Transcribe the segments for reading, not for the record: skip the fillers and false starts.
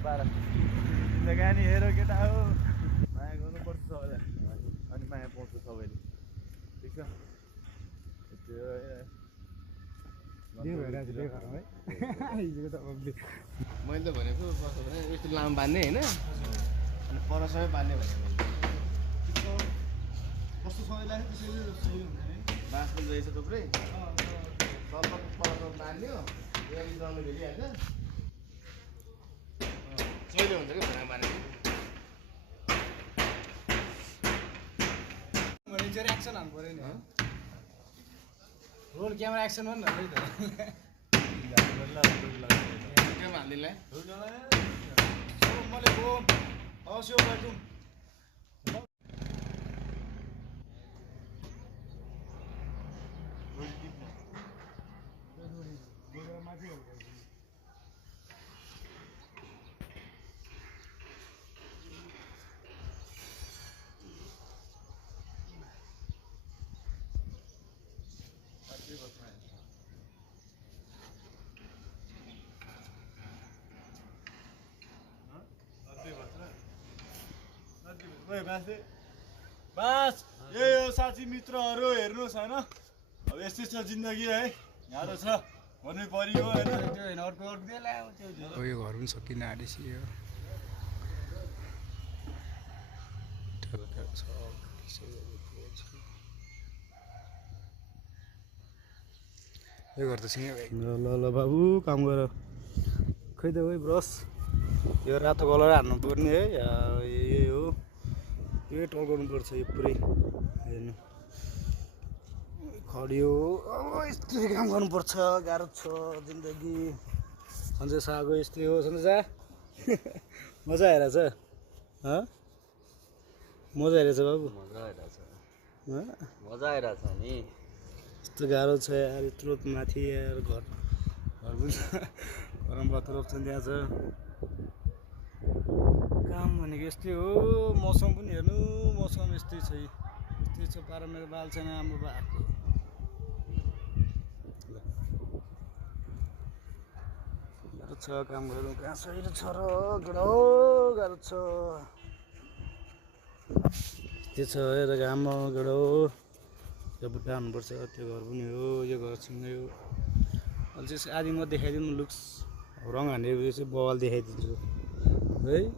जिन्दगानी हेर केटा हो माया गर्नुपर्छ सबैलाई अनि माया पाउँछ सबैले ठिक छ मैले त भनेको कस्तो भने यस्तो लामो बाँध्ने होइन अनि पर सबै बाँध्ने भने कस्तो सबै लाग्यो त्यसैले सही हुँदैन बाँसको रहेछ थुप्रै पर बाँध्यो यहाँनिर जम्नु भेटिहाल्छ सहिले हुन्छ कि भनेर बाँध्ने भने चाहिँ एक्सन हाल्नु पऱ्यो नि रोल क्यामेरा एक्सन हो नि त केमा हालिदिनलाई मैले हो हवस् यो गरिदिउँ बस यही हो साथी मित्रहरू हेर्नुहोस् होइन अब यस्तै छ जिन्दगी है गाह्रो छ भन्नु परियो होइन यो घर पनि सकिन आँटिसक्यो यो घर त सँगै ल ल ल बाबु काम गर खै त है ब्रस यो रातो कलर हान्नु पर्ने है यही हो यही टल गर्नुपर्छ यो पुरै हेर्नु खडियो अब यस्तै काम गर्नुपर्छ गाह्रो छ जिन्दगी सन्जय शाहको यस्तै हो सन्जय शाह मजा आइरहेछ मजा आइरहेछ बाबु मजा आइरहेछ नि यस्तो गाह्रो छ यार यत्रो माथि यार घर पनि गरम बत्ती रोप्छन् त्यहाँ छ काम भनेको यस्तै हो मौसम पनि हेर्नु मौसम यस्तै छ पारा मेरो बाल छैन हाम्रो भएको गाह्रो छ काम गरौँ कहाँ सही छ र गाह्रो छ यस्तै छ यता घाममा गाह्रो यो बुट्टा हान्नुपर्छ त्यो घर पनि हो यो घरसँगै हो अहिले चाहिँ आदि म देखाइदिनु लुक्स रङ हानेर चाहिँ बवाल देखाइदिन्छु है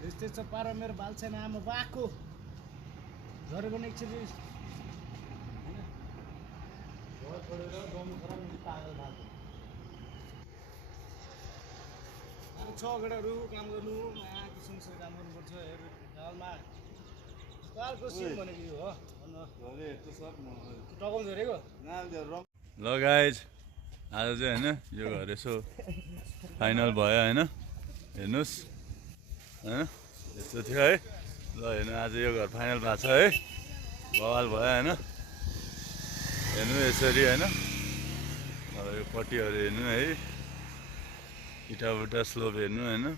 यस्तै छ पारा मेरो बाल छैन आमा बाको झरेको नि एकचोटि छ केटाहरू काम गर्नु माया किसिमसँग काम गर्नुपर्छ दालमा दालको सिम भनेको यो हो टकाउँछ हेरेको ल गाइज आज चाहिँ होइन यो घर यसो फाइनल भयो होइन हेर्नुहोस् होइन यस्तो थियो है ल हेर्नु आज यो घर फाइनल भएको छ है बवाल भयो होइन हेर्नु यसरी होइन अब यो पट्टीहरू हेर्नु है इँटा स्लोप हेर्नु होइन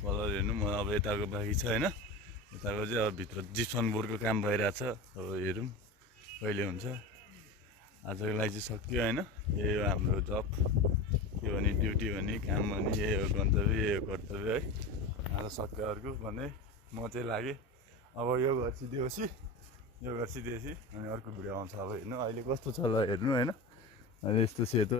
कलर हेर्नु म अब यताको बाँकी छ होइन यताको चाहिँ अब भित्र जिप्सन बोर्डको काम भइरहेछ अब हेरौँ कहिले हुन्छ आजको लागि चाहिँ सक्यो होइन यही हो हाम्रो जब के भने ड्युटी भने काम भने यही हो गन्तव्य यही हो कर्तव्य है आज सक्यो अर्को भने म चाहिँ लागेँ अब यो घर सिधेपछि अनि अर्को भिडियो आउँछ अब हेर्नु अहिले कस्तो छ ल हेर्नु होइन अहिले यस्तो सेतो